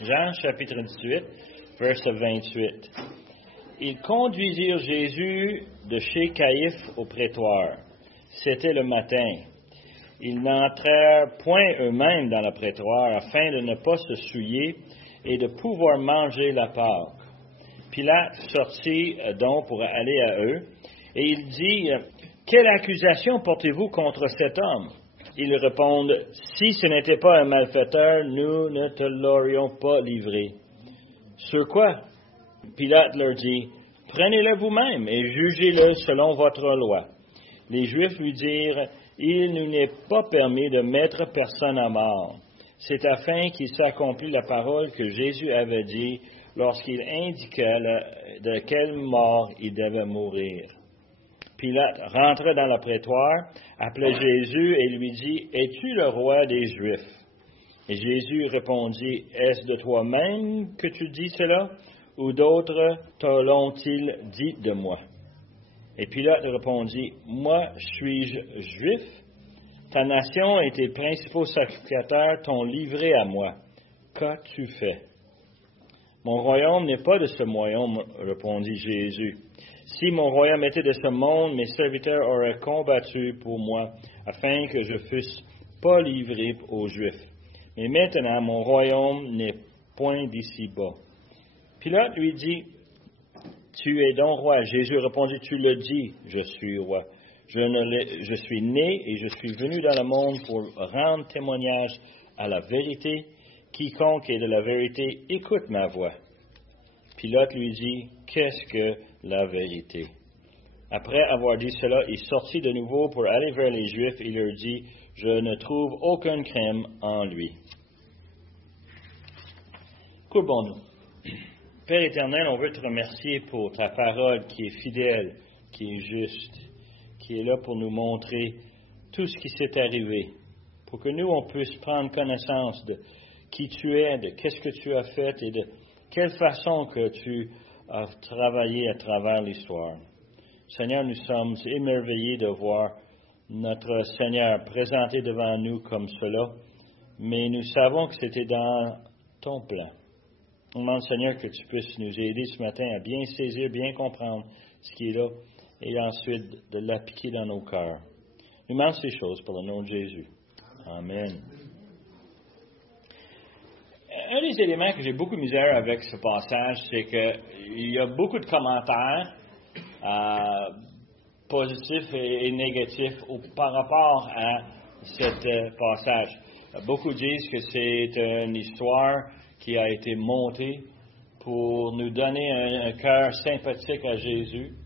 Jean chapitre 18, verset 28. Ils conduisirent Jésus de chez Caïphe au prétoire. C'était le matin. Ils n'entrèrent point eux-mêmes dans le prétoire afin de ne pas se souiller et de pouvoir manger la Pâque. Pilate sortit donc pour aller à eux, et il dit, « Quelle accusation portez-vous contre cet homme? » Ils répondent, « Si ce n'était pas un malfaiteur, nous ne te l'aurions pas livré. » Sur quoi? Pilate leur dit, « Prenez-le vous-même et jugez-le selon votre loi. » Les Juifs lui dirent, « Il nous n'est pas permis de mettre personne à mort. » C'est afin qu'il s'accomplisse la parole que Jésus avait dit lorsqu'il indiqua de quelle mort il devait mourir. Pilate rentra dans le prétoire, appela Jésus et lui dit, « Es-tu le roi des Juifs? » Et Jésus répondit, « Est-ce de toi-même que tu dis cela, ou d'autres te l'ont-ils dit de moi? » Et Pilate répondit, « Moi, suis-je juif? Ta nation et tes principaux sacrificateurs t'ont livré à moi. Qu'as-tu fait? » « Mon royaume n'est pas de ce royaume, répondit Jésus. Si mon royaume était de ce monde, mes serviteurs auraient combattu pour moi, afin que je fusse pas livré aux Juifs. Mais maintenant, mon royaume n'est point d'ici-bas. » Pilate lui dit, « Tu es donc roi. » Jésus répondit, « Tu le dis, je suis roi. Je suis né et je suis venu dans le monde pour rendre témoignage à la vérité. Quiconque est de la vérité, écoute ma voix. » Pilate lui dit, « Qu'est-ce que la vérité? » Après avoir dit cela, il sortit de nouveau pour aller vers les Juifs et leur dit, « Je ne trouve aucun crime en lui. » Courbons-nous. Père éternel, on veut te remercier pour ta parole qui est fidèle, qui est juste, qui est là pour nous montrer tout ce qui s'est arrivé, pour que nous, on puisse prendre connaissance de qui tu es, de qu'est-ce que tu as fait et de quelle façon que tu as travaillé à travers l'histoire. Seigneur, nous sommes émerveillés de voir notre Seigneur présenté devant nous comme cela, mais nous savons que c'était dans ton plan. On demande, Seigneur, que tu puisses nous aider ce matin à bien saisir, bien comprendre ce qui est là et ensuite de l'appliquer dans nos cœurs. Nous demandons ces choses pour le nom de Jésus. Amen. Un des éléments que j'ai beaucoup de misère avec ce passage, c'est qu'il y a beaucoup de commentaires positifs et négatifs par rapport à ce passage. Beaucoup disent que c'est une histoire qui a été montée pour nous donner un cœur sympathique à Jésus.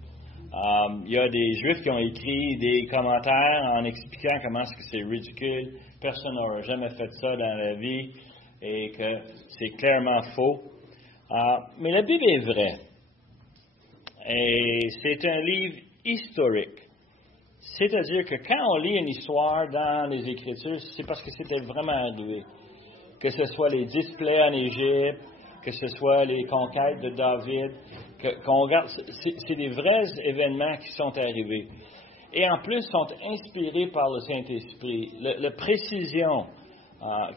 Il y a des Juifs qui ont écrit des commentaires en expliquant comment est-ce que c'est ridicule, personne n'aurait jamais fait ça dans la vie, et que c'est clairement faux. Mais la Bible est vraie. Et c'est un livre historique. C'est-à-dire que quand on lit une histoire dans les Écritures, c'est parce que c'était vraiment arrivé. Que ce soit les 10 plaies en Égypte, que ce soit les conquêtes de David, qu'on regarde, c'est des vrais événements qui sont arrivés. Et en plus, sont inspirés par le Saint-Esprit. La précision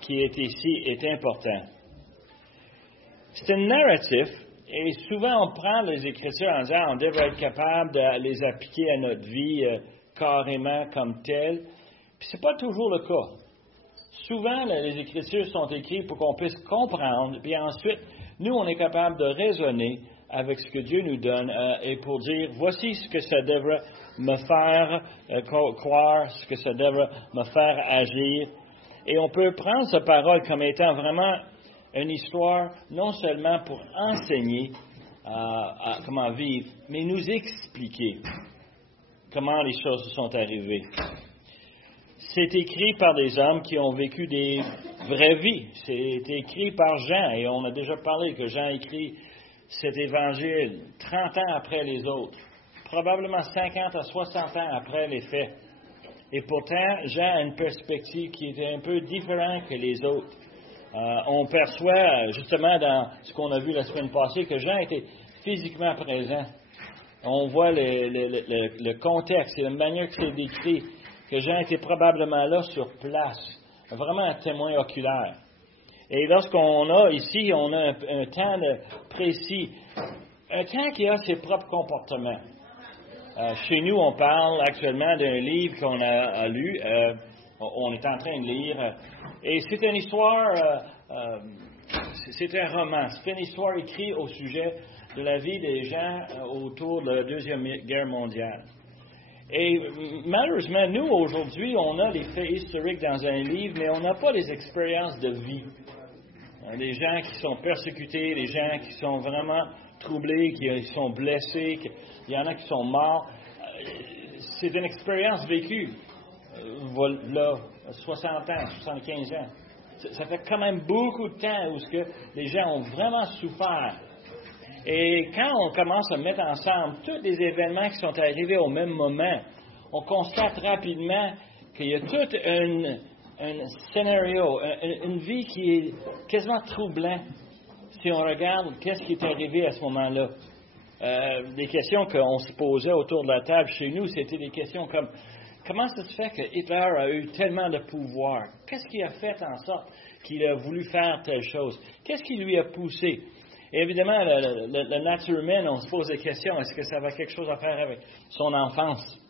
qui est ici est important. C'est un narratif, et souvent on prend les Écritures en disant on devrait être capable de les appliquer à notre vie carrément comme telles. Puis c'est pas toujours le cas. Souvent, les Écritures sont écrites pour qu'on puisse comprendre, puis ensuite, nous, on est capable de raisonner avec ce que Dieu nous donne et pour dire, voici ce que ça devrait me faire croire, ce que ça devrait me faire agir. Et on peut prendre cette parole comme étant vraiment une histoire, non seulement pour enseigner comment vivre, mais nous expliquer comment les choses sont arrivées. C'est écrit par des hommes qui ont vécu des vraies vies. C'est écrit par Jean, et on a déjà parlé que Jean écrit cet évangile 30 ans après les autres, probablement 50 à 60 ans après les faits. Et pourtant, Jean a une perspective qui est un peu différente que les autres. On perçoit, justement, dans ce qu'on a vu la semaine passée, que Jean était physiquement présent. On voit le contexte et la manière que c'est décrit, que Jean était probablement là sur place, vraiment un témoin oculaire. Et lorsqu'on a ici, on a un temps précis, un temps qui a ses propres comportements. Chez nous, on parle actuellement d'un livre qu'on a lu. On est en train de lire. Et c'est une histoire, c'est un roman. C'est une histoire écrite au sujet de la vie des gens autour de la Deuxième Guerre mondiale. Et malheureusement, nous, aujourd'hui, on a les faits historiques dans un livre, mais on n'a pas les expériences de vie. Les gens qui sont persécutés, les gens qui sont vraiment troublés, qui sont blessés, il y en a qui sont morts. C'est une expérience vécue, là, 60 ans, 75 ans. Ça fait quand même beaucoup de temps où les gens ont vraiment souffert. Et quand on commence à mettre ensemble tous les événements qui sont arrivés au même moment, on constate rapidement qu'il y a tout un scénario, une vie qui est quasiment troublant si on regarde qu'est-ce qui est arrivé à ce moment-là. Des questions qu'on se posait autour de la table chez nous, c'était des questions comme comment ça se fait que Hitler a eu tellement de pouvoir? Qu'est-ce qui a fait en sorte qu'il a voulu faire telle chose? Qu'est-ce qui lui a poussé? Et évidemment, la nature humaine, on se pose des questions. Est-ce que ça avait quelque chose à faire avec son enfance?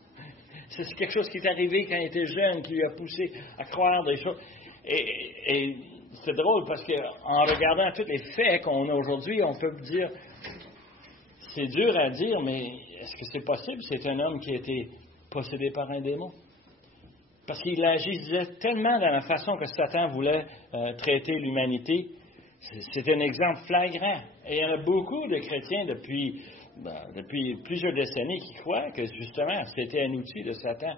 C'est quelque chose qui est arrivé quand il était jeune, qui lui a poussé à croire des choses. Et c'est drôle parce qu'en regardant tous les faits qu'on a aujourd'hui, on peut dire, c'est dur à dire, mais est-ce que c'est possible? C'est un homme qui a été possédé par un démon. Parce qu'il agissait tellement dans la façon que Satan voulait traiter l'humanité. C'est un exemple flagrant. Et il y en a beaucoup de chrétiens depuis plusieurs décennies qui croient que justement c'était un outil de Satan.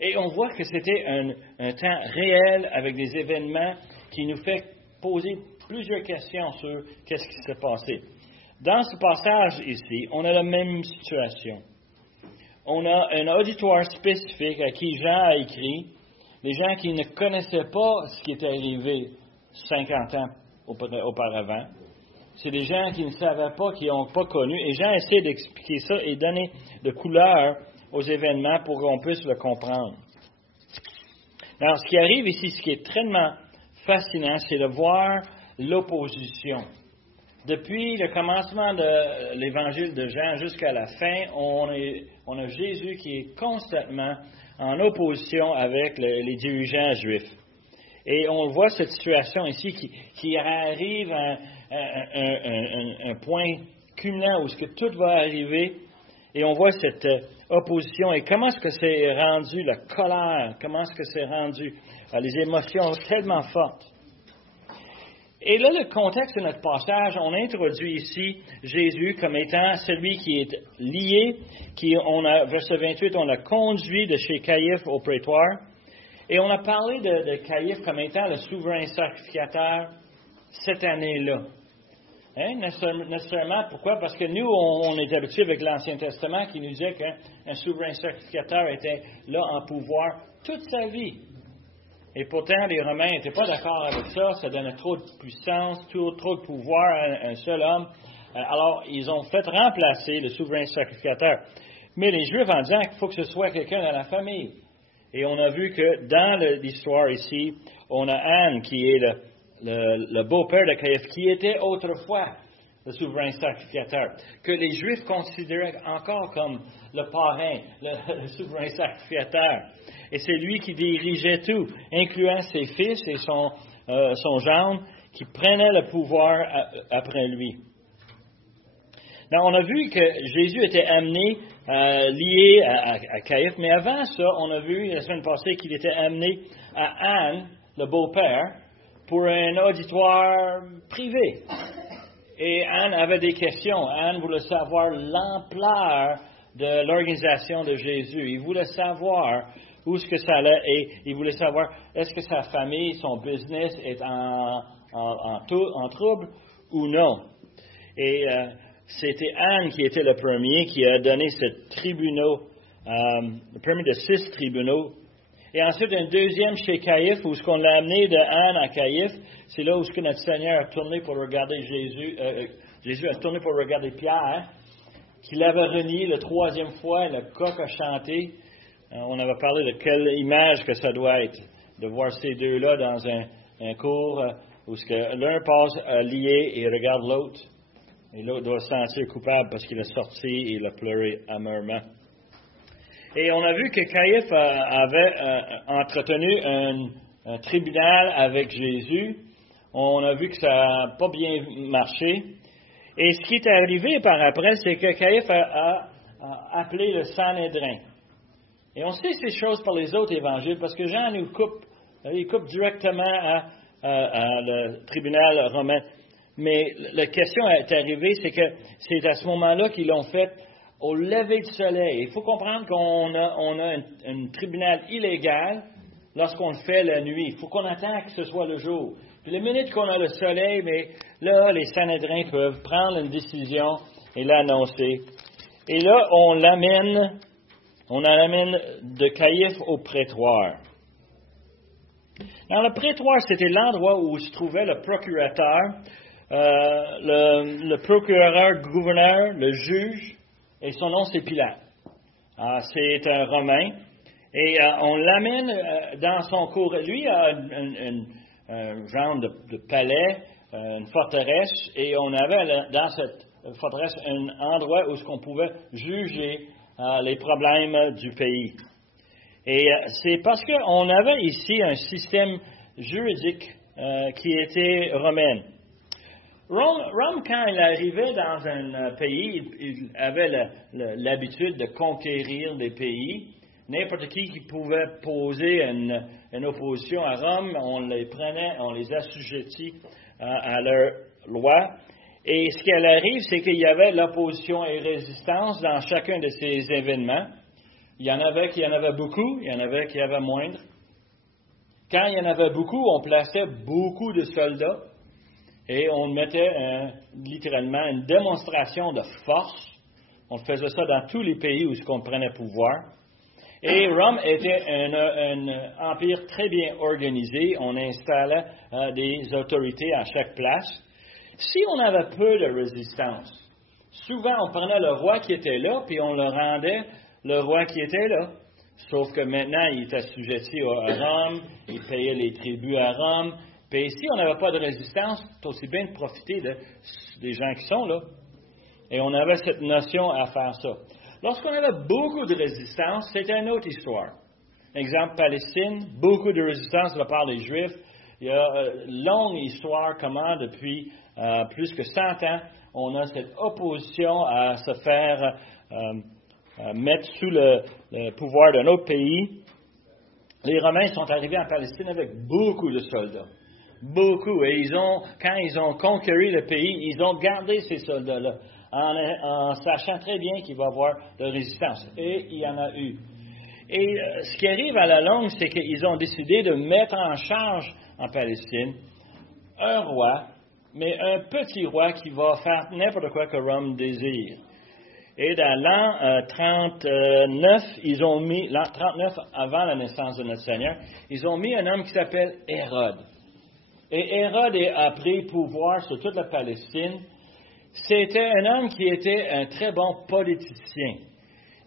Et on voit que c'était un temps réel avec des événements qui nous fait poser plusieurs questions sur qu'est-ce qui s'est passé. Dans ce passage ici, on a la même situation. On a un auditoire spécifique à qui Jean a écrit, les gens qui ne connaissaient pas ce qui était arrivé 50 ans auparavant. C'est des gens qui ne savaient pas, qui n'ont pas connu. Et Jean essaie d'expliquer ça et donner de couleur aux événements pour qu'on puisse le comprendre. Alors, ce qui arrive ici, ce qui est très fascinant, c'est de voir l'opposition. Depuis le commencement de l'évangile de Jean jusqu'à la fin, on a Jésus qui est constamment en opposition avec les dirigeants juifs. Et on voit cette situation ici qui arrive à un point culminant où tout va arriver. Et on voit cette opposition. Et comment est-ce que c'est rendu, la colère, comment est-ce que c'est rendu, les émotions tellement fortes. Et là, le contexte de notre passage, on introduit ici Jésus comme étant celui qui est lié, verset 28, on l'a conduit de chez Caïphe au prétoire. Et on a parlé de Caïphe comme étant le souverain sacrificateur cette année-là. Nécessairement, pourquoi? Parce que nous, on est habitués avec l'Ancien Testament qui nous disait qu'un souverain sacrificateur était là en pouvoir toute sa vie. Et pourtant, les Romains n'étaient pas d'accord avec ça. Ça donnait trop de puissance, trop de pouvoir à un seul homme. Alors, ils ont fait remplacer le souverain sacrificateur. Mais les Juifs en disant qu'il faut que ce soit quelqu'un dans la famille. Et on a vu que dans l'histoire ici, on a Anne qui est le beau-père de Caïphe, qui était autrefois le souverain sacrificateur, que les Juifs considéraient encore comme le parrain, le souverain sacrificateur. Et c'est lui qui dirigeait tout, incluant ses fils et son gendre, qui prenaient le pouvoir après lui. Donc, on a vu que Jésus était amené, lié à Caïphe, mais avant ça, on a vu la semaine passée qu'il était amené à Anne, le beau-père, pour un auditoire privé. Et Anne avait des questions. Anne voulait savoir l'ampleur de l'organisation de Jésus. Il voulait savoir où est-ce que ça allait et il voulait savoir est-ce que sa famille, son business est en trouble ou non. Et c'était Anne qui était le premier qui a donné ce tribunal, le premier de 6 tribunaux. Et ensuite, un deuxième chez Caïphe, où ce qu'on l'a amené de Anne à Caïphe, c'est là où ce que notre Seigneur a tourné pour regarder Jésus a tourné pour regarder Pierre, qu'il avait renié la 3e fois, le coq a chanté. On avait parlé de quelle image que ça doit être, de voir ces deux-là dans un cours où l'un passe lié et regarde l'autre, et l'autre doit se sentir coupable parce qu'il est sorti et il a pleuré amèrement. Et on a vu que Caïphe avait entretenu un tribunal avec Jésus. On a vu que ça n'a pas bien marché. Et ce qui est arrivé par après, c'est que Caïphe a appelé le Sanhédrin. Et on sait ces choses par les autres évangiles parce que Jean nous coupe directement à le tribunal romain. Mais la question est arrivée, c'est que c'est à ce moment-là qu'ils l'ont fait au lever du soleil. Il faut comprendre qu'on a un tribunal illégal lorsqu'on le fait la nuit. Il faut qu'on attende que ce soit le jour. Puis la minute qu'on a le soleil, mais là, les Sanhédrins peuvent prendre une décision et l'annoncer. Et là, on l'amène de Caïphe au prétoire. Dans le prétoire, c'était l'endroit où se trouvait le procurateur, le procureur, gouverneur, le juge, et son nom c'est Pilate. C'est un Romain, et on l'amène dans son cour. Lui a un genre de palais, une forteresse, et on avait dans cette forteresse un endroit où on pouvait juger les problèmes du pays. Et c'est parce qu'on avait ici un système juridique qui était romain. Rome, quand il arrivait dans un pays, il avait l'habitude de conquérir des pays. N'importe qui pouvait poser une opposition à Rome, on les prenait, on les assujettit à leur loi. Et ce qui arrive, c'est qu'il y avait l'opposition et résistance dans chacun de ces événements. Il y en avait qui en avaient beaucoup, il y en avait qui avaient moindre. Quand il y en avait beaucoup, on plaçait beaucoup de soldats et on mettait littéralement une démonstration de force. On faisait ça dans tous les pays où on prenait pouvoir. Et Rome était un empire très bien organisé. On installait des autorités à chaque place. Si on avait peu de résistance, souvent on prenait le roi qui était là, puis on le rendait le roi qui était là. Sauf que maintenant, il est assujetti à Rome, il payait les tributs à Rome. Puis si on n'avait pas de résistance, c'est aussi bien de profiter des gens qui sont là. Et on avait cette notion à faire ça. Lorsqu'on avait beaucoup de résistance, c'était une autre histoire. Exemple, Palestine, beaucoup de résistance de la part des Juifs. Il y a une longue histoire comment, depuis plus que 100 ans, on a cette opposition à se faire mettre sous le pouvoir d'un autre pays. Les Romains sont arrivés en Palestine avec beaucoup de soldats. Beaucoup. Et quand ils ont conquéri le pays, ils ont gardé ces soldats-là, en sachant très bien qu'il va y avoir de résistance. Et il y en a eu. Et ce qui arrive à la longue, c'est qu'ils ont décidé de mettre en charge en Palestine un roi, mais un petit roi qui va faire n'importe quoi que Rome désire. Et dans l'an 39, l'an 39 avant la naissance de notre Seigneur, ils ont mis un homme qui s'appelle Hérode. Et Hérode a pris pouvoir sur toute la Palestine. C'était un homme qui était un très bon politicien.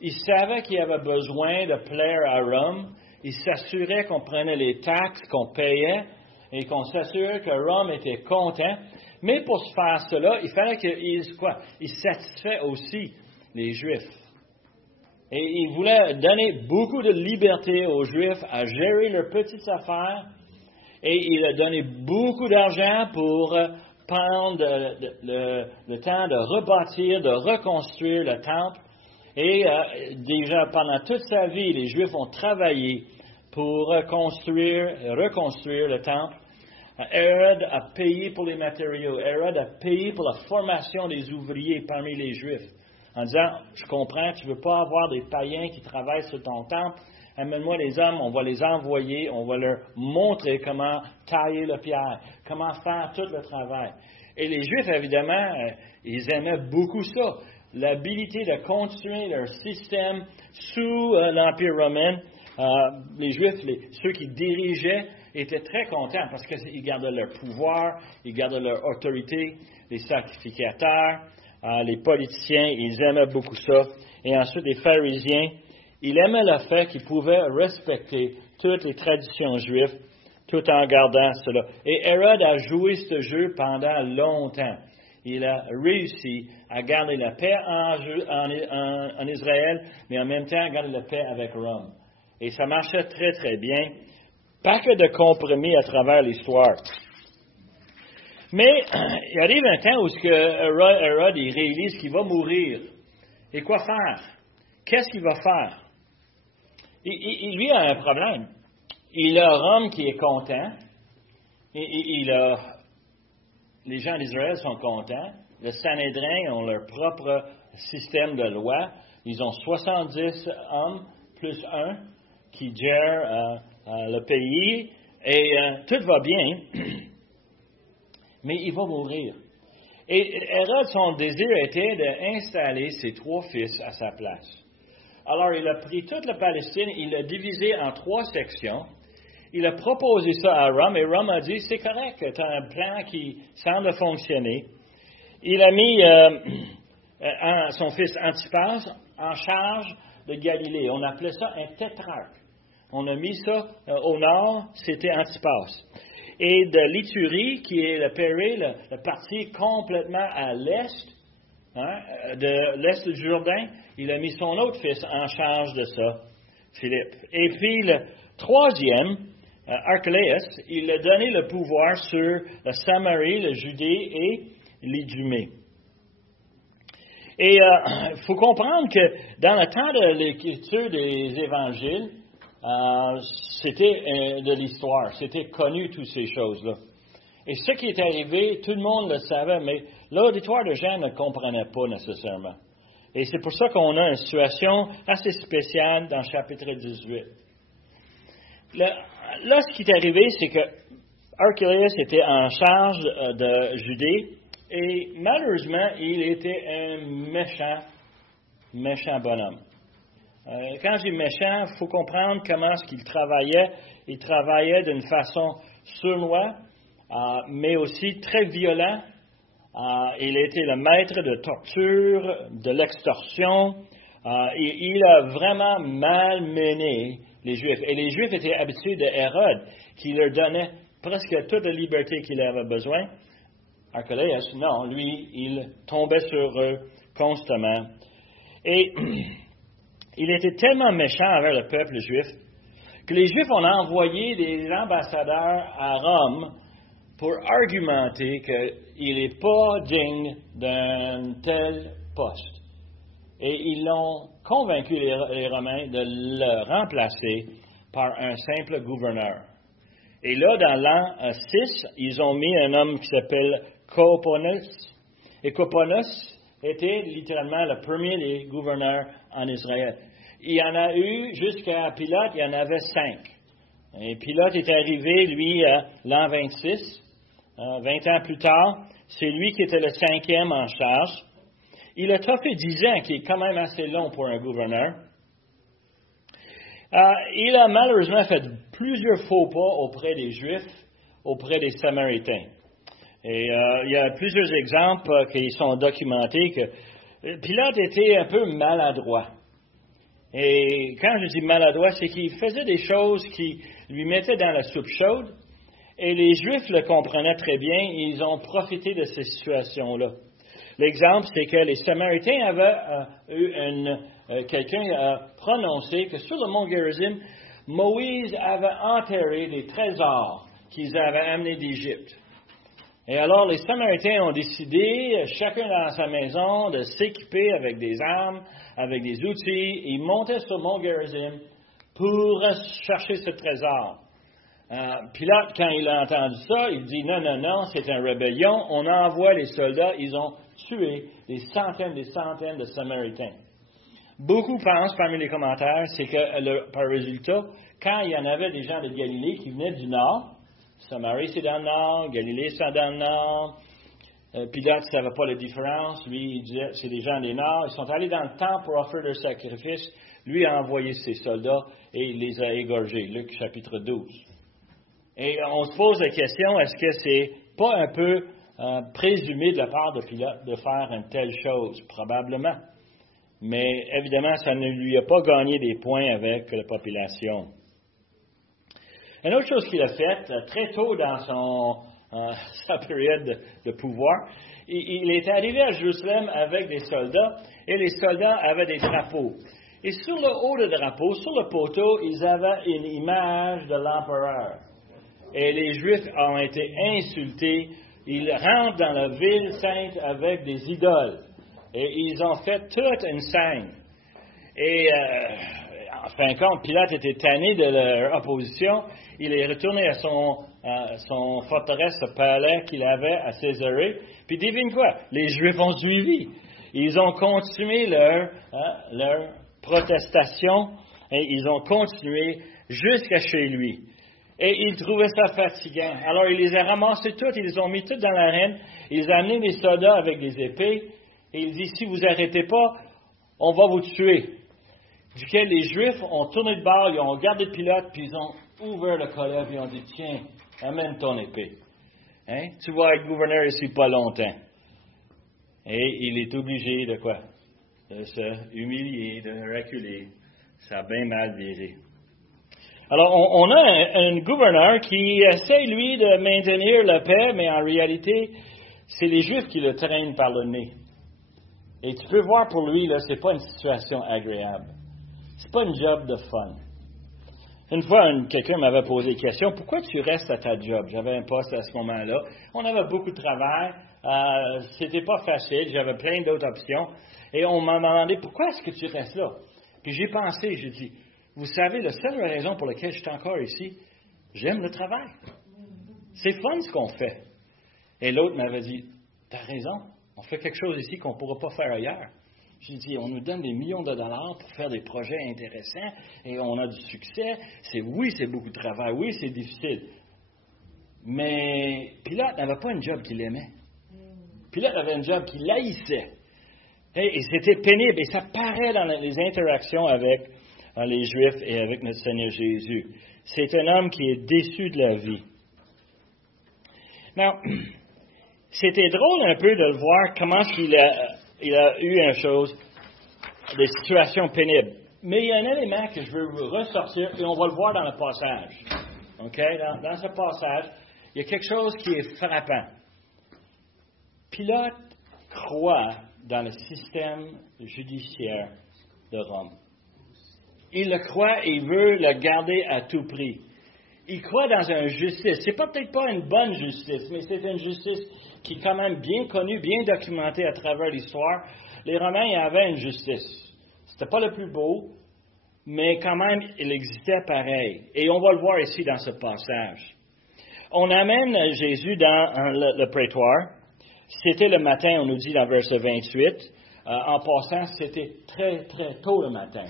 Il savait qu'il avait besoin de plaire à Rome. Il s'assurait qu'on prenait les taxes, qu'on payait, et qu'on s'assurait que Rome était content. Mais pour se faire cela, il fallait qu'il satisfait aussi les Juifs. Et il voulait donner beaucoup de liberté aux Juifs à gérer leurs petites affaires. Et il a donné beaucoup d'argent pour prendre le temps de rebâtir, de reconstruire le temple. Et déjà, pendant toute sa vie, les Juifs ont travaillé pour reconstruire le temple. Hérode a payé pour les matériaux. Hérode a payé pour la formation des ouvriers parmi les Juifs. En disant, je comprends, tu ne veux pas avoir des païens qui travaillent sur ton temple. Amène-moi les hommes, on va les envoyer, on va leur montrer comment tailler la pierre, comment faire tout le travail. Et les Juifs, évidemment, ils aimaient beaucoup ça. L'habilité de continuer leur système sous l'Empire romain. Les Juifs, ceux qui dirigeaient, étaient très contents parce qu'ils gardaient leur pouvoir, ils gardaient leur autorité, les sacrificateurs, les politiciens, ils aimaient beaucoup ça. Et ensuite, les pharisiens, ils aimaient le fait qu'ils pouvaient respecter toutes les traditions juives, tout en gardant cela. Et Hérode a joué ce jeu pendant longtemps. Il a réussi à garder la paix en Israël, mais en même temps garder la paix avec Rome. Et ça marchait très, très bien. Pas que de compromis à travers l'histoire. Mais il arrive un temps où Hérode il réalise qu'il va mourir. Et quoi faire? Qu'est-ce qu'il va faire? Il lui a un problème. Il a Rome qui est content. Les gens d'Israël sont contents. Le Sanhédrin ont leur propre système de loi. Ils ont 70 hommes plus un qui gèrent le pays. Et tout va bien. Mais il va mourir. Et Hérode, son désir était d'installer ses 3 fils à sa place. Alors, il a pris toute la Palestine, il l'a divisé en 3 sections. Il a proposé ça à Rome, et Rome a dit, c'est correct, tu as un plan qui semble fonctionner. Il a mis son fils Antipas en charge de Galilée. On appelait ça un tétrarque. On a mis ça au nord, c'était Antipas. Et de l'Iturie, qui est le parti complètement à l'est, de l'est du Jourdain, il a mis son autre fils en charge de ça, Philippe. Et puis le 3e, Archelaus, il a donné le pouvoir sur la Samarie, le Judée et l'Idumée. Et il faut comprendre que dans le temps de l'écriture des évangiles, c'était de l'histoire, c'était connu toutes ces choses-là. Et ce qui est arrivé, tout le monde le savait, mais l'auditoire de Jean ne comprenait pas nécessairement. Et c'est pour ça qu'on a une situation assez spéciale dans le chapitre 18. Là, ce qui est arrivé, c'est que Archelaus était en charge de Judée, et malheureusement, il était un méchant bonhomme. Quand je dis méchant, il faut comprendre comment est-ce qu'il travaillait. Il travaillait d'une façon sournoise, mais aussi très violent. Il était le maître de torture, de l'extorsion. Il a vraiment malmené les Juifs. Et les Juifs étaient habitués de Hérode, qui leur donnait presque toute la liberté qu'il avait besoin. Archelaus, non, lui, il tombait sur eux constamment. Et il était tellement méchant envers le peuple juif que les Juifs ont envoyé des ambassadeurs à Rome pour argumenter qu'il n'est pas digne d'un tel poste. Et ils l'ont convaincu, les Romains, de le remplacer par un simple gouverneur. Et là, dans l'an 6, ils ont mis un homme qui s'appelle Coponus. Et Coponus était littéralement le premier des gouverneurs en Israël. Il y en a eu, jusqu'à Pilate, il y en avait 5. Et Pilate est arrivé, lui, à l'an 26. 20 ans plus tard, c'est lui qui était le 5e en charge. Il a fait 10 ans, qui est quand même assez long pour un gouverneur. Il a malheureusement fait plusieurs faux pas auprès des Juifs, auprès des Samaritains. Et il y a plusieurs exemples qui sont documentés que Pilate était un peu maladroit. Et quand je dis maladroit, c'est qu'il faisait des choses qui lui mettaient dans la soupe chaude, et les Juifs le comprenaient très bien, et ils ont profité de ces situations-là. L'exemple, c'est que les Samaritains avaient quelqu'un a prononcé que sur le mont Gérizim, Moïse avait enterré des trésors qu'ils avaient amenés d'Égypte. Et alors, les Samaritains ont décidé, chacun dans sa maison, de s'équiper avec des armes, avec des outils. Ils montaient sur le mont Gérizim pour chercher ce trésor. Pilate, quand il a entendu ça, il dit non, c'est une rébellion. On envoie les soldats. Ils ont tué des centaines de Samaritains. Beaucoup pensent, parmi les commentaires, c'est que par résultat, quand il y en avait des gens de Galilée qui venaient du nord, Samarie, c'est dans le nord, Galilée, c'est dans le nord. Pilate ne savait pas la différence. Lui, il disait, c'est des gens des nord. Ils sont allés dans le temple pour offrir leur sacrifice. Lui a envoyé ses soldats et il les a égorgés. Luc, chapitre 12. Et on se pose la question, est-ce que c'est pas un peu présumé de la part de Pilate de faire une telle chose? Probablement. Mais évidemment, ça ne lui a pas gagné des points avec la population. Une autre chose qu'il a faite, très tôt dans sa période de pouvoir, il est arrivé à Jérusalem avec des soldats, et les soldats avaient des drapeaux. Et sur le haut du drapeau, sur le poteau, ils avaient une image de l'empereur. Et les Juifs ont été insultés. Ils rentrent dans la ville sainte avec des idoles. Et ils ont fait toute une scène. Et en fin de compte, Pilate était tanné de leur opposition. Il est retourné à son forteresse, ce palais qu'il avait à Césarée. Puis devine quoi? Les Juifs ont suivi. Ils ont continué leur protestation et ils ont continué jusqu'à chez lui. Et il trouvait ça fatigant. Alors il les a ramassés tous, ils les ont mis tous dans l'arène. Ils ont amené les soldats avec des épées. Et il dit, si vous n'arrêtez pas, on va vous tuer. Duquel les Juifs ont tourné de bord, ils ont regardé Pilate, puis ils ont ouvert le collet, puis ils ont dit, tiens, amène ton épée. Hein? Tu vas être gouverneur ici pas longtemps. Et il est obligé de quoi? De se humilier, de reculer. Ça a bien mal viré. Alors, on a un gouverneur qui essaie, lui, de maintenir la paix, mais en réalité, c'est les Juifs qui le traînent par le nez. Et tu peux voir pour lui, là, c'est pas une situation agréable. C'est pas une job de fun. Une fois, quelqu'un m'avait posé la question, pourquoi tu restes à ta job? J'avais un poste à ce moment-là. On avait beaucoup de travail. C'était pas facile. J'avais plein d'autres options. Et on m'a demandé, pourquoi est-ce que tu restes là? Puis j'ai pensé, j'ai dit, vous savez, la seule raison pour laquelle je suis encore ici, j'aime le travail. C'est fun ce qu'on fait. Et l'autre m'avait dit, t'as raison, on fait quelque chose ici qu'on ne pourra pas faire ailleurs. J'ai dit, on nous donne des millions de dollars pour faire des projets intéressants et on a du succès. Oui, c'est beaucoup de travail, oui, c'est difficile. Mais Pilate n'avait pas un job qu'il aimait. Pilate avait un job qu'il haïssait. Et c'était pénible et ça paraît dans les interactions avec les Juifs et avec notre Seigneur Jésus. C'est un homme qui est déçu de la vie. Now, c'était drôle un peu de le voir comment il a eu une chose, des situations pénibles. Mais il y a un élément que je veux ressortir et on va le voir dans le passage. OK? Dans ce passage, il y a quelque chose qui est frappant. Pilate croit dans le système judiciaire de Rome. Il le croit et il veut le garder à tout prix. Il croit dans une justice. C'est peut-être pas une bonne justice, mais c'est une justice qui est quand même bien connue, bien documentée à travers l'histoire. Les Romains y avaient une justice. C'était pas le plus beau, mais quand même, il existait pareil. Et on va le voir ici dans ce passage. On amène Jésus dans le prétoire. C'était le matin, on nous dit dans verset 28. En passant, c'était très, très tôt le matin.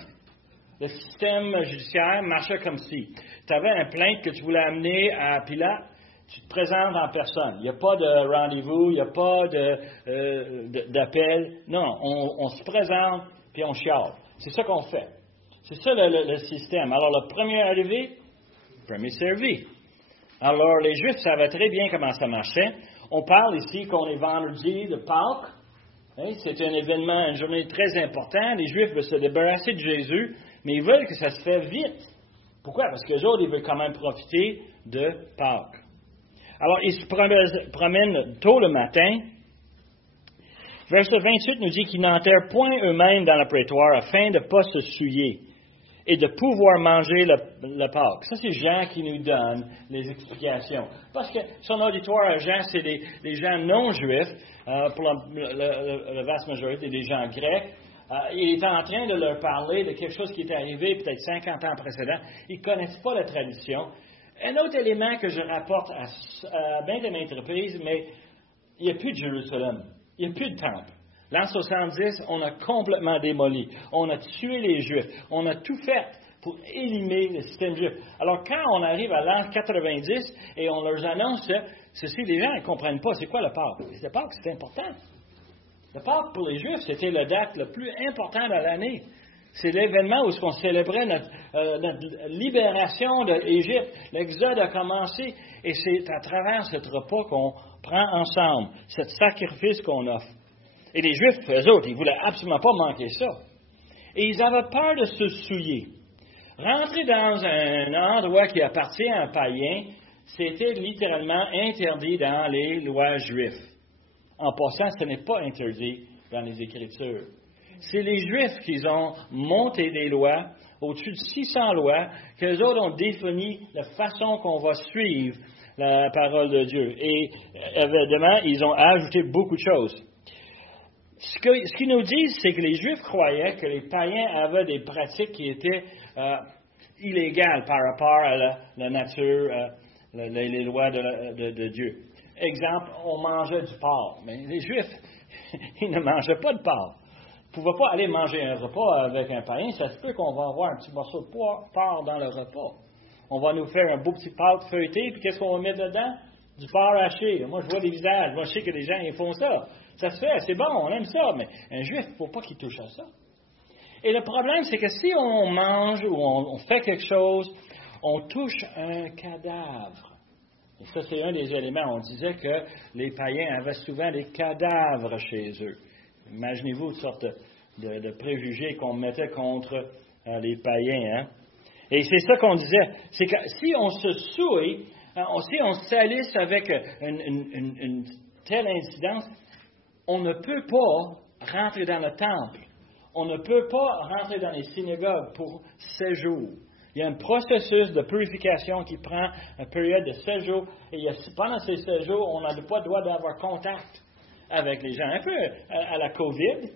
Le système judiciaire marchait comme si tu avais une plainte que tu voulais amener à Pilate, tu te présentes en personne. Il n'y a pas de rendez-vous, il n'y a pas d'appel. Non, on se présente puis on chiale. C'est ça qu'on fait. C'est ça le système. Alors, le premier arrivé, premier servi. Alors, les Juifs savaient très bien comment ça marchait. On parle ici qu'on est vendredi de Pâques. Hein, c'est un événement, une journée très importante. Les Juifs veulent se débarrasser de Jésus, mais ils veulent que ça se fasse vite. Pourquoi? Parce que les autres, ils veulent quand même profiter de Pâques. Alors, ils se promènent tôt le matin. Verset 28 nous dit qu'ils n'enterrent point eux-mêmes dans le prétoire afin de ne pas se souiller et de pouvoir manger le Pâques. Ça, c'est Jean qui nous donne les explications. Parce que son auditoire à Jean, c'est des gens non-juifs, pour la vaste majorité des gens grecs. Il est en train de leur parler de quelque chose qui est arrivé peut-être 50 ans précédent. Ils ne connaissent pas la tradition. Un autre élément que je rapporte à bien de maintes reprises, mais il n'y a plus de Jérusalem. Il n'y a plus de temple. L'an 70, on a complètement démoli. On a tué les Juifs. On a tout fait pour éliminer le système juif. Alors, quand on arrive à l'an 90 et on leur annonce ceci, les gens ne comprennent pas. C'est quoi le Pâques? Le Pâques, c'est important. Le Pâques, pour les Juifs, c'était la date la plus importante de l'année. C'est l'événement où on célébrait notre libération de l'Égypte. L'Exode a commencé et c'est à travers ce repas qu'on prend ensemble, ce sacrifice qu'on offre. Et les Juifs, eux autres, ils ne voulaient absolument pas manquer ça. Et ils avaient peur de se souiller. Rentrer dans un endroit qui appartient à un païen, c'était littéralement interdit dans les lois juives. En passant, ce n'est pas interdit dans les Écritures. C'est les Juifs qui ont monté des lois, au-dessus de 600 lois, qu'eux autres ont défini la façon qu'on va suivre la parole de Dieu. Et évidemment, ils ont ajouté beaucoup de choses. Ce qu'ils nous disent, c'est que les Juifs croyaient que les païens avaient des pratiques qui étaient illégales par rapport à la nature, les lois de Dieu. Exemple, on mangeait du porc. Mais les Juifs, ils ne mangeaient pas de porc. Ils ne pouvaient pas aller manger un repas avec un païen. Ça se peut qu'on va avoir un petit morceau de porc dans le repas. On va nous faire un beau petit pâte feuilleté, puis qu'est-ce qu'on va mettre dedans? Du porc haché. Moi, je vois des visages. Moi, je sais que les gens, ils font ça. Ça se fait, c'est bon, on aime ça, mais un Juif, il ne faut pas qu'il touche à ça. Et le problème, c'est que si on mange ou on fait quelque chose, on touche un cadavre. Et ça, c'est un des éléments. On disait que les païens avaient souvent des cadavres chez eux. Imaginez-vous une sorte de préjugés qu'on mettait contre les païens. Hein? Et c'est ça qu'on disait. C'est que si on se souille, si on salisse avec une telle incidence, on ne peut pas rentrer dans le temple. On ne peut pas rentrer dans les synagogues pour 7 jours. Il y a un processus de purification qui prend une période de 7 jours. Et pendant ces 7 jours, on n'a pas le droit d'avoir contact avec les gens. Un peu à la COVID,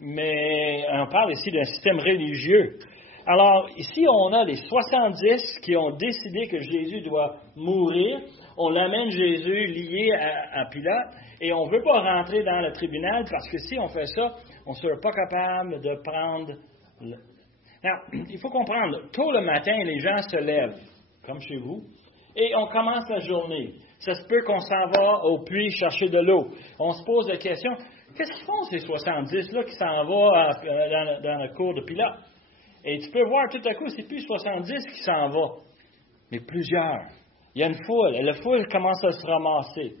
mais on parle ici d'un système religieux. Alors, ici, on a les 70 qui ont décidé que Jésus doit mourir. On l'amène Jésus lié à Pilate. Et on ne veut pas rentrer dans le tribunal parce que si on fait ça, on ne sera pas capable de prendre... Alors, il faut comprendre, tôt le matin, les gens se lèvent, comme chez vous, et on commence la journée. Ça se peut qu'on s'en va au puits chercher de l'eau. On se pose la question, qu'est-ce qu'ils font ces 70-là qui s'en vont dans la cour de Pilate? Et tu peux voir tout à coup, c'est plus 70 qui s'en va, mais plusieurs. Il y a une foule, et la foule commence à se ramasser.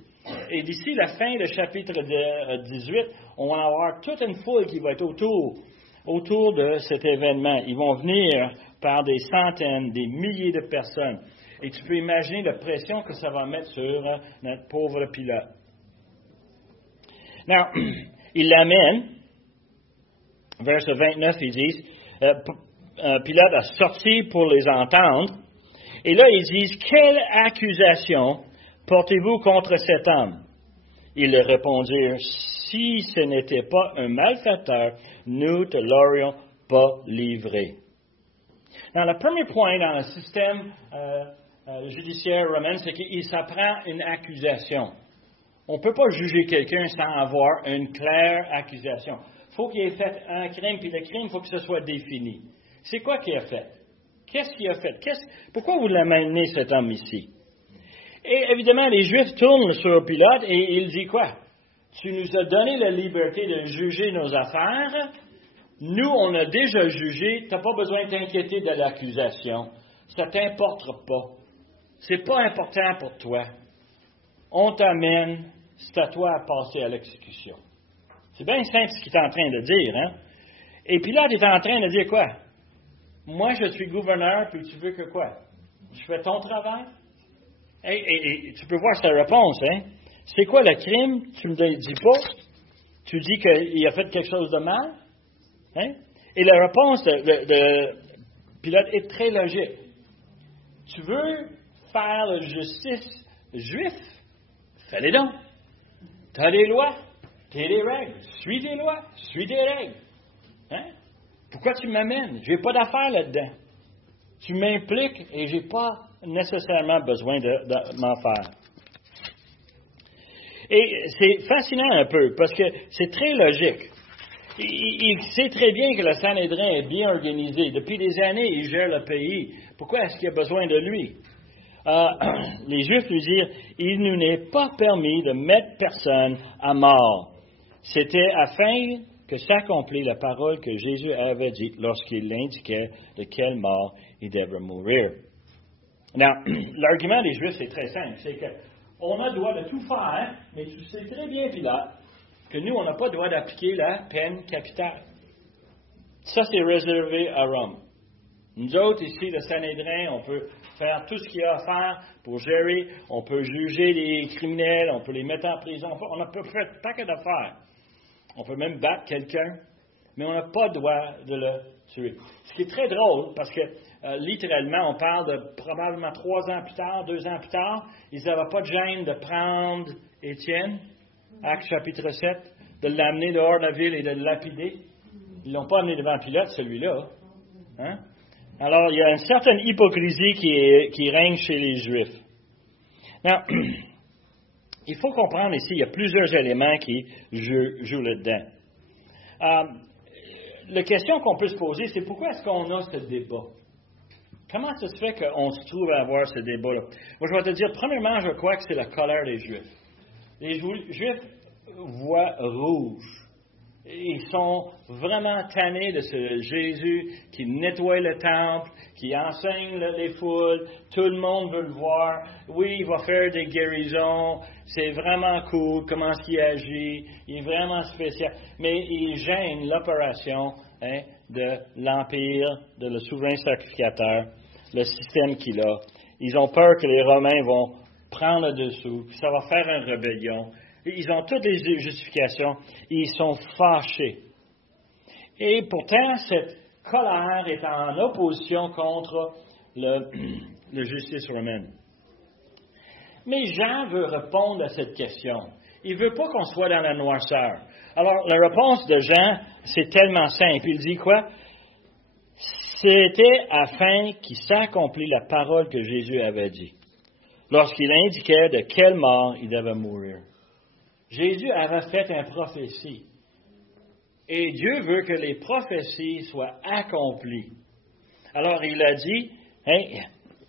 Et d'ici la fin du chapitre 18, on va avoir toute une foule qui va être autour de cet événement. Ils vont venir par des centaines, des milliers de personnes. Et tu peux imaginer la pression que ça va mettre sur notre pauvre Pilate. Alors, il l'amène, verset 29, ils disent, Pilate a sorti pour les entendre. Et là, ils disent, quelle accusation portez-vous contre cet homme? Ils leur répondirent, si ce n'était pas un malfaiteur, nous ne te l'aurions pas livré. Dans le premier point dans le système judiciaire romain, c'est qu'il s'apprend une accusation. On ne peut pas juger quelqu'un sans avoir une claire accusation. Il faut qu'il ait fait un crime, puis le crime, il faut que ce soit défini. C'est quoi qu'il a fait? Qu'est-ce qu'il a fait? Pourquoi vous l'amenez cet homme ici? Et évidemment, les Juifs tournent sur Pilate et il dit quoi? Tu nous as donné la liberté de juger nos affaires. Nous, on a déjà jugé. Tu n'as pas besoin de t'inquiéter de l'accusation. Ça ne t'importera pas. Ce n'est pas important pour toi. On t'amène, c'est à toi à passer à l'exécution. C'est bien simple ce qu'il est en train de dire. Hein? Et Pilate est en train de dire quoi? Moi, je suis gouverneur, puis tu veux que quoi? Je fais ton travail? Et tu peux voir sa réponse, hein? C'est quoi le crime? Tu ne me dis pas. Tu dis qu'il a fait quelque chose de mal. Hein? Et la réponse de Pilate est très logique. Tu veux faire la justice juif? Fais-les donc. Tu as des lois, tu as des règles. Suis des lois, suis des règles. Hein? Pourquoi tu m'amènes? Je n'ai pas d'affaires là-dedans. Tu m'impliques et je n'ai pas nécessairement besoin de m'en faire. Et c'est fascinant un peu, parce que c'est très logique. Il sait très bien que le Sanhédrin est bien organisé. Depuis des années, il gère le pays. Pourquoi est-ce qu'il a besoin de lui? Les Juifs lui dirent, il nous n'est pas permis de mettre personne à mort. C'était afin que s'accomplisse la parole que Jésus avait dite lorsqu'il indiquait de quelle mort il devrait mourir. Now, l'argument des Juifs, c'est très simple. C'est qu'on a le droit de tout faire, mais tu sais très bien, Pilate, que nous, on n'a pas le droit d'appliquer la peine capitale. Ça, c'est réservé à Rome. Nous autres, ici, le Sanhédrin, on peut faire tout ce qu'il y a à faire pour gérer, on peut juger les criminels, on peut les mettre en prison, on peut faire un paquet d'affaires. On peut même battre quelqu'un, mais on n'a pas le droit de le tuer. Ce qui est très drôle, parce que littéralement, on parle de probablement 3 ans plus tard, 2 ans plus tard, ils n'avaient pas de gêne de prendre Étienne, Actes chapitre 7, de l'amener dehors de la ville et de le lapider. Ils ne l'ont pas amené devant Pilate, celui-là. Hein? Alors, il y a une certaine hypocrisie qui règne chez les Juifs. Now, il faut comprendre ici, il y a plusieurs éléments qui jouent là-dedans. La question qu'on peut se poser, c'est pourquoi est-ce qu'on a ce débat? Comment ça se fait qu'on se trouve à avoir ce débat-là? Moi, je vais te dire, premièrement, je crois que c'est la colère des Juifs. Les Juifs voient rouge. Ils sont vraiment tannés de ce Jésus qui nettoie le temple, qui enseigne les foules. Tout le monde veut le voir. Oui, il va faire des guérisons. C'est vraiment cool comment est-ce qu'il agit. Il est vraiment spécial. Mais il gêne l'opération de l'Empire, de le souverain sacrificateur, le système qu'il a. Ils ont peur que les Romains vont prendre le dessous, que ça va faire une rébellion. Ils ont toutes les justifications. Ils sont fâchés. Et pourtant, cette colère est en opposition contre la justice romaine. Mais Jean veut répondre à cette question. Il ne veut pas qu'on soit dans la noirceur. Alors, la réponse de Jean, c'est tellement simple. Il dit quoi? C'était afin qu'il s'accomplisse la parole que Jésus avait dit, lorsqu'il indiquait de quelle mort il devait mourir. Jésus avait fait une prophétie. Et Dieu veut que les prophéties soient accomplies. Alors, il a dit,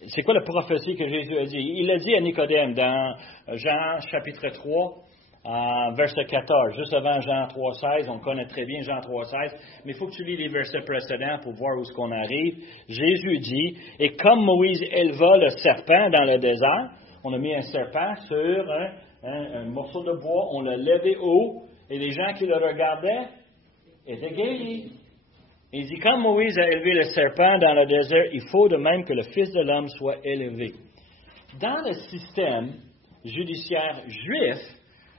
c'est quoi la prophétie que Jésus a dit? Il a dit à Nicodème dans Jean chapitre 3, verset 14, juste avant Jean 3,16, on connaît très bien Jean 3,16, mais il faut que tu lis les versets précédents pour voir où est-ce qu'on arrive. Jésus dit, et comme Moïse éleva le serpent dans le désert, on a mis un serpent sur un morceau de bois, on l'a levé haut, et les gens qui le regardaient étaient guéris. Il dit, comme Moïse a élevé le serpent dans le désert, il faut de même que le Fils de l'homme soit élevé. Dans le système judiciaire juif,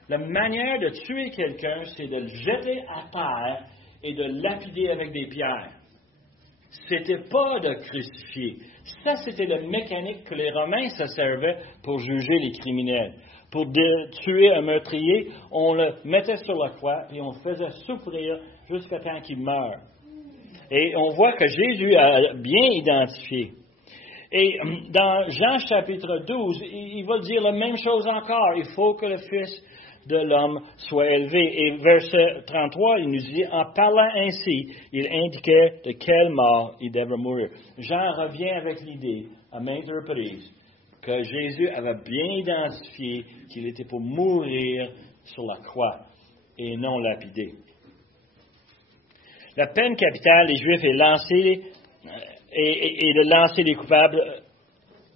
la manière de tuer quelqu'un, c'est de le jeter à terre et de le lapider avec des pierres. C'était pas de crucifier. Ça, c'était la mécanique que les Romains se servaient pour juger les criminels. Pour tuer un meurtrier, on le mettait sur la croix et on le faisait souffrir jusqu'à temps qu'il meure. Et on voit que Jésus a bien identifié. Et dans Jean chapitre 12, il va dire la même chose encore. Il faut que le Fils de l'homme soit élevé. Et verset 33, il nous dit, en parlant ainsi, il indiquait de quelle mort il devait mourir. Jean revient avec l'idée, à maintes reprises, que Jésus avait bien identifié qu'il était pour mourir sur la croix et non lapidé. La peine capitale des Juifs est de lancer les coupables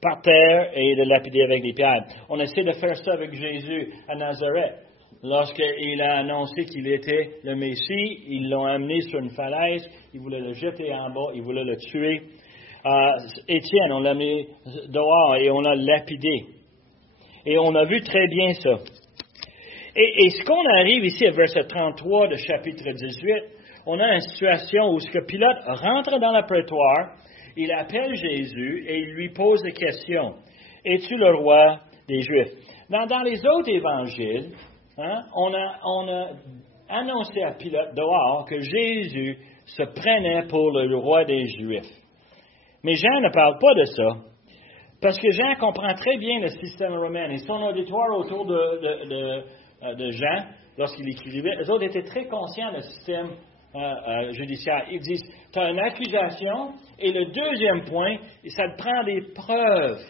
par terre et de lapider avec des pierres. On essaie de faire ça avec Jésus à Nazareth. Lorsqu'il a annoncé qu'il était le Messie, ils l'ont amené sur une falaise, ils voulaient le jeter en bas, ils voulaient le tuer. Étienne, on l'a mis dehors et on l'a lapidé. Et on a vu très bien ça. Et ce qu'on arrive ici à verset 33 de chapitre 18, on a une situation où ce que Pilate rentre dans le prétoire, il appelle Jésus et il lui pose des questions. Es-tu le roi des Juifs? Dans les autres évangiles, on a annoncé à Pilate dehors que Jésus se prenait pour le roi des Juifs. Mais Jean ne parle pas de ça, parce que Jean comprend très bien le système romain. Et son auditoire autour de Jean, lorsqu'il écrivait, les autres étaient très conscients du système judiciaire. Ils disent, tu as une accusation, et le deuxième point, ça te prend des preuves.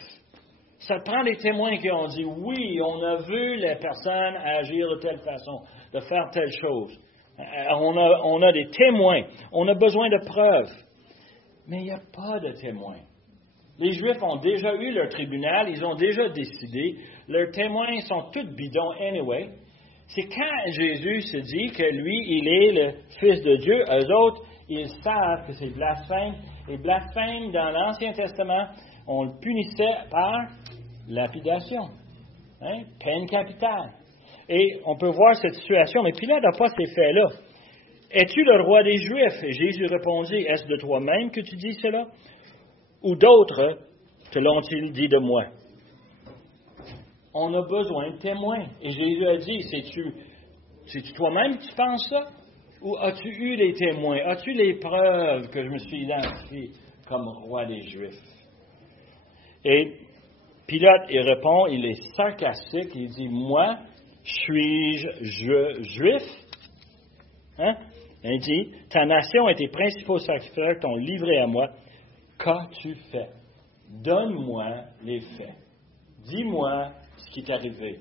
Ça te prend des témoins qui ont dit, oui, on a vu les personnes agir de telle façon, de faire telle chose. On a des témoins. On a besoin de preuves. Mais il n'y a pas de témoins. Les Juifs ont déjà eu leur tribunal, ils ont déjà décidé. Leurs témoins sont tous bidons anyway. C'est quand Jésus se dit que lui, il est le Fils de Dieu, eux autres, ils savent que c'est blasphème Et blasphème, dans l'Ancien Testament, on le punissait par lapidation, peine capitale. Et on peut voir cette situation, mais Pilate n'a pas ces faits-là. Es-tu le roi des Juifs? Et Jésus répondit, est-ce de toi-même que tu dis cela? Ou d'autres te l'ont-ils dit de moi? On a besoin de témoins. Et Jésus a dit, c'est-tu toi-même que tu penses ça? Ou as-tu eu les témoins? As-tu les preuves que je me suis identifié comme roi des Juifs? Et Pilate, il répond, il est sarcastique, il dit, moi, suis-je juif? Il dit, ta nation et tes principaux sacrificateurs t'ont livré à moi. Qu'as-tu fait? Donne-moi les faits. Dis-moi ce qui est arrivé.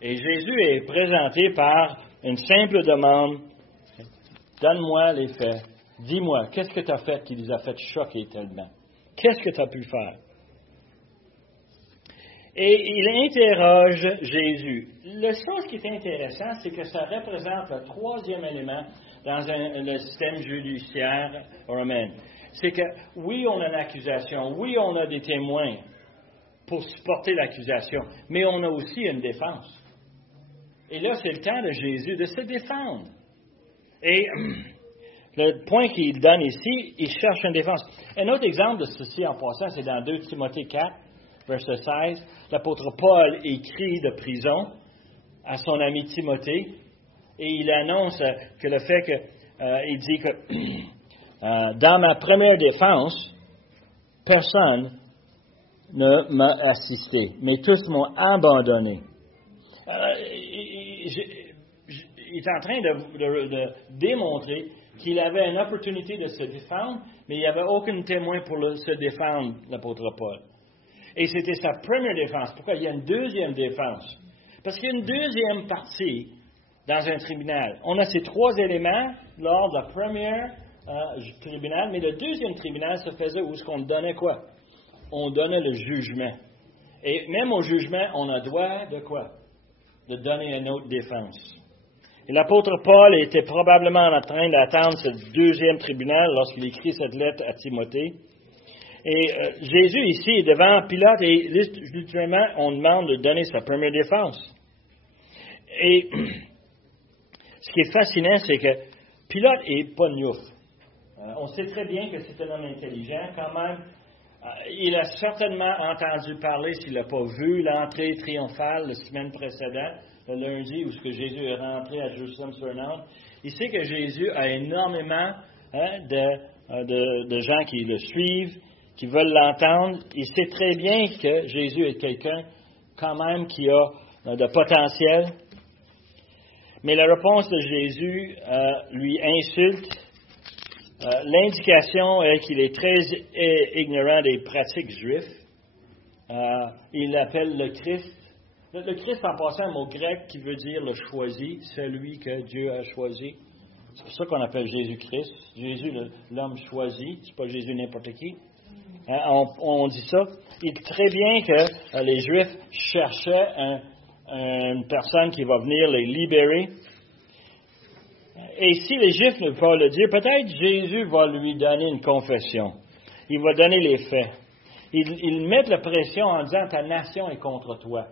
Et Jésus est présenté par une simple demande. Donne-moi les faits. Dis-moi, qu'est-ce que tu as fait qui les a fait choquer tellement? Qu'est-ce que tu as pu faire? Et il interroge Jésus. La chose qui est intéressante, c'est que ça représente le troisième élément dans le système judiciaire romain. C'est que, oui, on a une accusation, oui, on a des témoins pour supporter l'accusation, mais on a aussi une défense. Et là, c'est le temps de Jésus de se défendre. Et le point qu'il donne ici, il cherche une défense. Un autre exemple de ceci en passant, c'est dans 2 Timothée 4, verset 16. L'apôtre Paul écrit de prison à son ami Timothée et il annonce que le fait il dit que dans ma première défense, personne ne m'a assisté, mais tous m'ont abandonné. Il est en train de démontrer qu'il avait une opportunité de se défendre, mais il n'y avait aucun témoin pour se défendre, l'apôtre Paul. Et c'était sa première défense. Pourquoi? Il y a une deuxième défense. Parce qu'il y a une deuxième partie dans un tribunal. On a ces 3 éléments lors de la première tribunal, mais le deuxième tribunal se faisait où est-ce qu'on donnait quoi? On donnait le jugement. Et même au jugement, on a droit de quoi? De donner une autre défense. Et l'apôtre Paul était probablement en train d'attendre ce deuxième tribunal lorsqu'il écrit cette lettre à Timothée. Et Jésus ici est devant Pilate et littéralement, on demande de donner sa première défense. Et ce qui est fascinant, c'est que Pilate n'est pas gnouf. On sait très bien que c'est un homme intelligent quand même. Il a certainement entendu parler, s'il n'a pas vu, l'entrée triomphale la semaine précédente, le lundi, où Jésus est rentré à Jérusalem-sur-Nord. Il sait que Jésus a énormément de gens qui le suivent, qui veulent l'entendre. Il sait très bien que Jésus est quelqu'un quand même qui a de potentiel. Mais la réponse de Jésus lui insulte. L'indication est qu'il est très ignorant des pratiques juives. Il l'appelle le Christ. Le Christ, en passant, un mot grec qui veut dire le choisi, celui que Dieu a choisi. C'est pour ça qu'on appelle Jésus-Christ. Jésus, l'homme choisi. C'est pas Jésus n'importe qui. On dit ça. Il dit très bien que les Juifs cherchaient une personne qui va venir les libérer. Et si les Juifs ne peuvent pas le dire, peut-être Jésus va lui donner une confession. Il va donner les faits. Il met la pression en disant, ta nation est contre toi.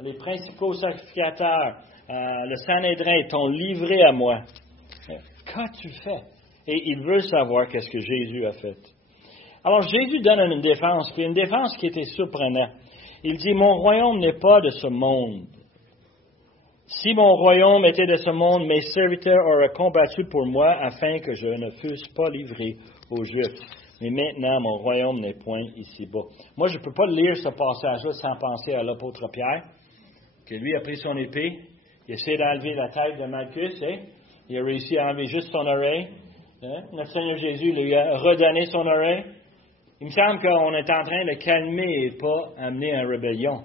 Les principaux sacrificateurs, le Sanhédrin t'ont livré à moi. Qu'as-tu fait? Et il veut savoir qu'est-ce que Jésus a fait. Alors Jésus donne une défense, puis une défense qui était surprenante. Il dit, mon royaume n'est pas de ce monde. Si mon royaume était de ce monde, mes serviteurs auraient combattu pour moi afin que je ne fusse pas livré aux Juifs. Mais maintenant, mon royaume n'est point ici-bas. Moi, je ne peux pas lire ce passage-là sans penser à l'apôtre Pierre, que lui a pris son épée, il essaie d'enlever la tête de Malchus, il a réussi à enlever juste son oreille. Notre Seigneur Jésus lui a redonné son oreille. Il me semble qu'on est en train de calmer et pas amener une rébellion.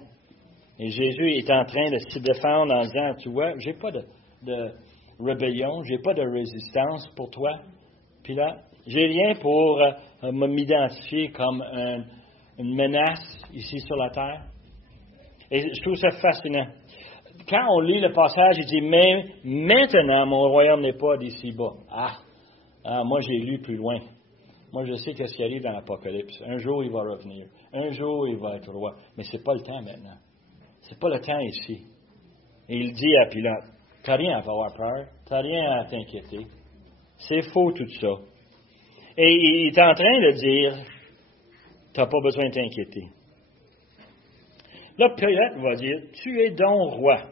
Et Jésus est en train de se défendre en disant, tu vois, j'ai pas de rébellion, j'ai pas de résistance pour toi. Puis là, j'ai rien pour m'identifier comme une menace ici sur la terre. Et je trouve ça fascinant. Quand on lit le passage, il dit, mais maintenant, mon royaume n'est pas d'ici bas. Moi, j'ai lu plus loin. Moi, je sais qu'est-ce qui arrive dans l'Apocalypse. Un jour, il va revenir. Un jour, il va être roi. Mais ce n'est pas le temps maintenant. Ce n'est pas le temps ici. Et il dit à Pilate, tu n'as rien à avoir peur. Tu n'as rien à t'inquiéter. C'est faux tout ça. Et il est en train de dire, tu n'as pas besoin de t'inquiéter. Là, Pilate va dire, tu es donc roi.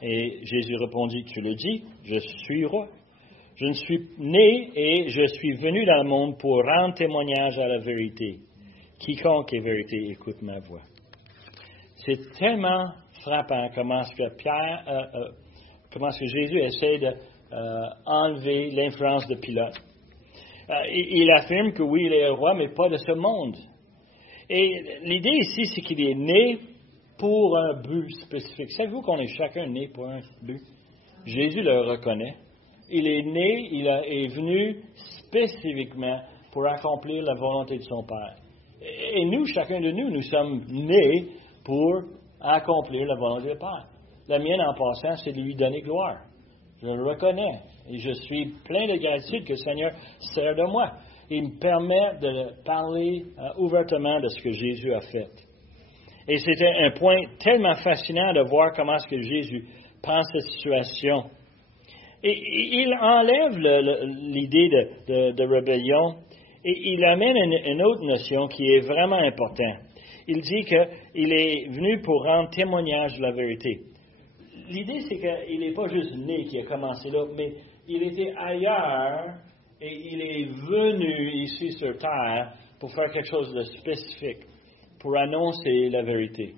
Et Jésus répondit, tu le dis, je suis roi. Je ne suis né et je suis venu dans le monde pour rendre témoignage à la vérité. Quiconque est vérité, écoute ma voix. C'est tellement frappant comment est-ce que Jésus essaie d'enlever l'influence de Pilate. Il affirme que oui, il est roi, mais pas de ce monde. Et l'idée ici, c'est qu'il est né pour un but spécifique. Savez-vous qu'on est chacun né pour un but? Jésus le reconnaît. Il est né, est venu spécifiquement pour accomplir la volonté de son Père. Et nous, chacun de nous, nous sommes nés pour accomplir la volonté du Père. La mienne, en passant, c'est de lui donner gloire. Je le reconnais. Et je suis plein de gratitude que le Seigneur sert de moi. Il me permet de parler ouvertement de ce que Jésus a fait. Et c'était un point tellement fascinant de voir comment est-ce que Jésus prend cette situation. Et il enlève l'idée de rébellion et il amène une autre notion qui est vraiment importante. Il dit qu'il est venu pour rendre témoignage de la vérité. L'idée, c'est qu'il n'est pas juste né qui a commencé là, mais il était ailleurs et il est venu ici sur terre pour faire quelque chose de spécifique, pour annoncer la vérité.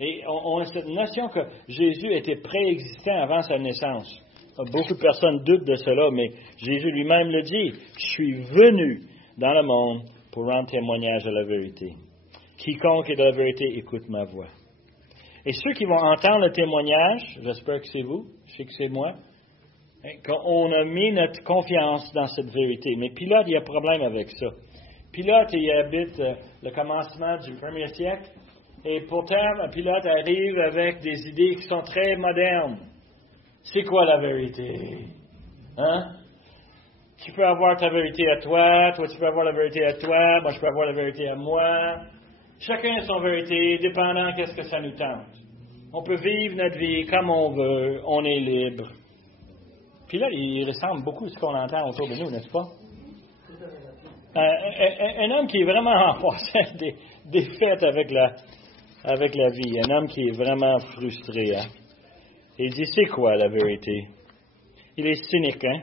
Et on a cette notion que Jésus était préexistant avant sa naissance. Beaucoup de personnes doutent de cela, mais Jésus lui-même le dit. Je suis venu dans le monde pour rendre témoignage de la vérité. Quiconque est de la vérité, écoute ma voix. Et ceux qui vont entendre le témoignage, j'espère que c'est vous, je sais que c'est moi, qu'on a mis notre confiance dans cette vérité. Mais Pilate, il y a un problème avec ça. Pilate, il habite le commencement du 1er siècle, et pourtant, Pilate arrive avec des idées qui sont très modernes. C'est quoi la vérité? Hein? Tu peux avoir ta vérité à toi, toi tu peux avoir la vérité à toi, moi je peux avoir la vérité à moi. Chacun a son vérité, dépendant qu'est-ce que ça nous tente. On peut vivre notre vie comme on veut, on est libre. Puis là, il ressemble beaucoup à ce qu'on entend autour de nous, n'est-ce pas? Un homme qui est vraiment en passant défaite avec la vie, un homme qui est vraiment frustré. Hein? Il dit, c'est quoi la vérité? Il est cynique, hein?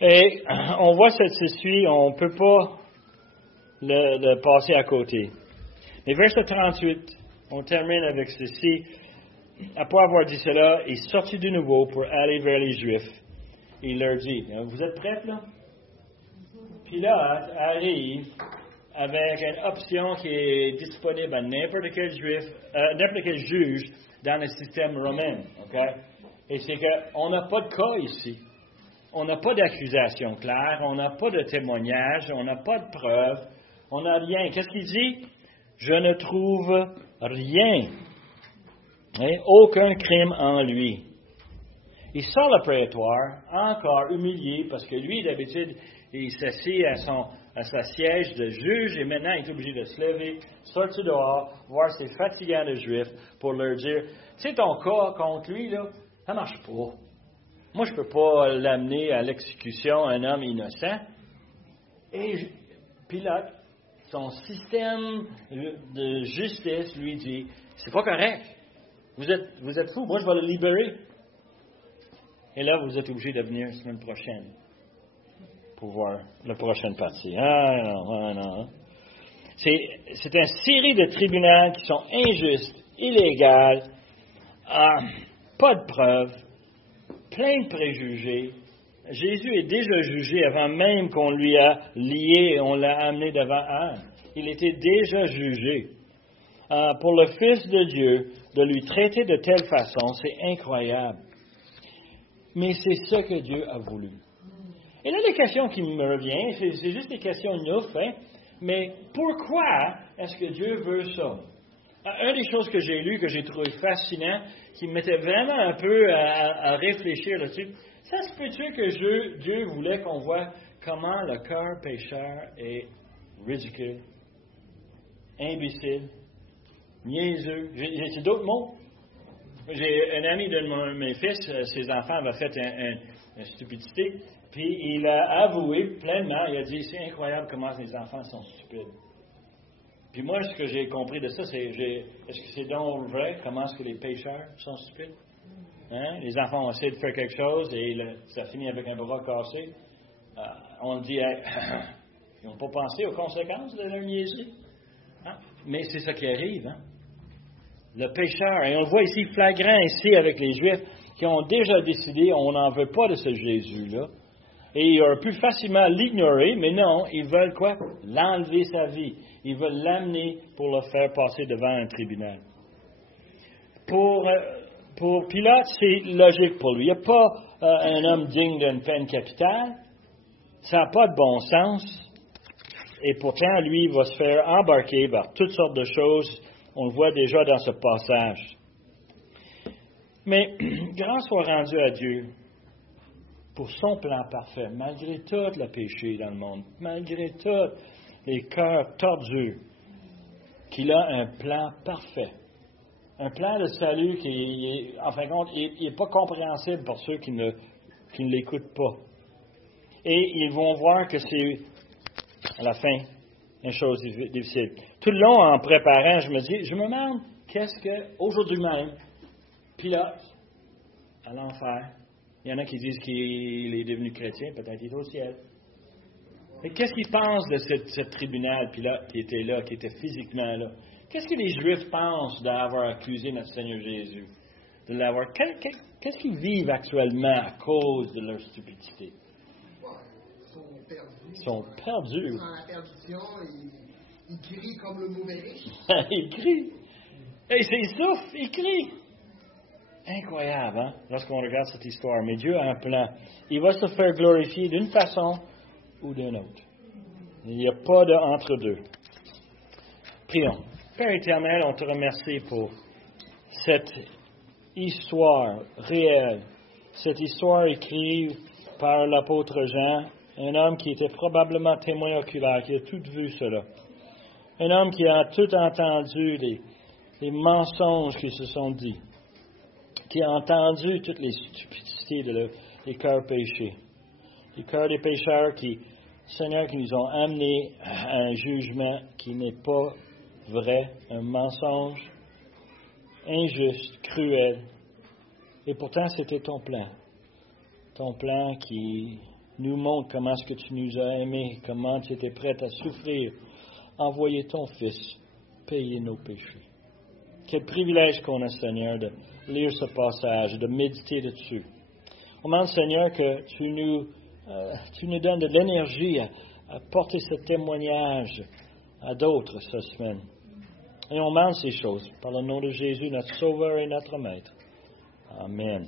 Et on voit cette suite, on ne peut pas le passer à côté. Mais verset 38, on termine avec ceci. Après avoir dit cela, il sortit de nouveau pour aller vers les Juifs. Il leur dit, vous êtes prêts là? Pilate arrive avec une option qui est disponible à n'importe quel juge dans le système romain. Okay? Et c'est qu'on n'a pas de cas ici. On n'a pas d'accusation claire, on n'a pas de témoignage, on n'a pas de preuve, on n'a rien. Qu'est-ce qu'il dit? Je ne trouve rien. Hein? Aucun crime en lui. Il sort le prétoire, encore humilié, parce que lui, d'habitude, il s'assied à sa siège de juge, et maintenant, il est obligé de se lever, sortir dehors, voir ses fatigants de juifs, pour leur dire, tu sais, ton cas contre lui, là, ça marche pas. Moi, je ne peux pas l'amener à l'exécution, un homme innocent. Et Pilate, son système de justice lui dit, c'est pas correct. Vous êtes fous, moi je vais le libérer. Et là, vous êtes obligé de venir la semaine prochaine pour voir la prochaine partie. Non. C'est une série de tribunaux qui sont injustes, illégaux, pas de preuves, plein de préjugés. Jésus est déjà jugé avant même qu'on lui a lié et on l'a amené devant Anne. Il était déjà jugé. Pour le Fils de Dieu, de lui traiter de telle façon, c'est incroyable. Mais c'est ce que Dieu a voulu. Et là, les questions qui me reviennent, c'est juste des questions neufs, hein? Mais pourquoi est-ce que Dieu veut ça? Une des choses que j'ai lues, que j'ai trouvé fascinant, qui me mettait vraiment un peu à réfléchir là-dessus, ça se peut-tu que Dieu voulait qu'on voit comment le cœur pécheur est ridicule, imbécile, niaiseux. J'ai d'autres mots. J'ai un ami de mes fils, ses enfants avaient fait une stupidité, puis il a avoué pleinement, il a dit, c'est incroyable comment les enfants sont stupides. Puis moi, ce que j'ai compris de ça, c'est, est-ce que c'est donc vrai, comment est-ce que les pécheurs sont stupides? Hein? Les enfants ont essayé de faire quelque chose et ça finit avec un bras cassé. On dit, hey, ils n'ont pas pensé aux conséquences de leur niaiserie. Hein? Mais c'est ça qui arrive, hein? Le pécheur, et on le voit ici flagrant ici avec les Juifs, qui ont déjà décidé, on n'en veut pas de ce Jésus-là. Et ils auraient pu facilement l'ignorer, mais non, ils veulent quoi? L'enlever sa vie. Ils veulent l'amener pour le faire passer devant un tribunal. Pour Pilate, c'est logique pour lui. Il n'y a pas un homme digne d'une peine capitale. Ça n'a pas de bon sens. Et pourtant, lui, il va se faire embarquer par toutes sortes de choses. On le voit déjà dans ce passage. Mais grâce soit rendue à Dieu pour son plan parfait, malgré tout le péché dans le monde, malgré tous les cœurs tordus, qu'il a un plan parfait. Un plan de salut qui, en fin de compte, n'est pas compréhensible pour ceux qui ne l'écoutent pas. Et ils vont voir que c'est, à la fin, une chose difficile. Tout le long, en préparant, je me demande, qu'est-ce que, aujourd'hui même, Pilate, à l'enfer, il y en a qui disent qu'il est devenu chrétien, peut-être il est au ciel. Mais qu'est-ce qu'il pense de ce tribunal, Pilate, qui était là, qui était physiquement là? Qu'est-ce que les Juifs pensent d'avoir accusé notre Seigneur Jésus? De l'avoir. Qu'est-ce qu'ils vivent actuellement à cause de leur stupidité? Ils sont perdus. Dans la perdition, ils crient comme le mauvais riche. Ils crient. Et c'est souffle, ils crient. Incroyable, hein, lorsqu'on regarde cette histoire. Mais Dieu a un plan. Il va se faire glorifier d'une façon ou d'une autre. Il n'y a pas d'entre-deux. Prions. Père éternel, on te remercie pour cette histoire réelle, cette histoire écrite par l'apôtre Jean, un homme qui était probablement témoin oculaire, qui a tout vu cela. Un homme qui a tout entendu les mensonges qui se sont dits, qui a entendu toutes les stupidités des cœurs péchés. Les cœurs des pécheurs qui, Seigneur, qui nous ont amenés à un jugement qui n'est pas vrai, un mensonge injuste, cruel. Et pourtant, c'était ton plan. Ton plan qui nous montre comment est-ce que tu nous as aimés, comment tu étais prêt à souffrir, envoyer ton Fils, payer nos péchés. Quel privilège qu'on a, Seigneur, de lire ce passage, de méditer dessus. On demande, Seigneur, que tu nous donnes de l'énergie à porter ce témoignage à d'autres cette semaine. Et on demande ces choses par le nom de Jésus, notre Sauveur et notre Maître. Amen.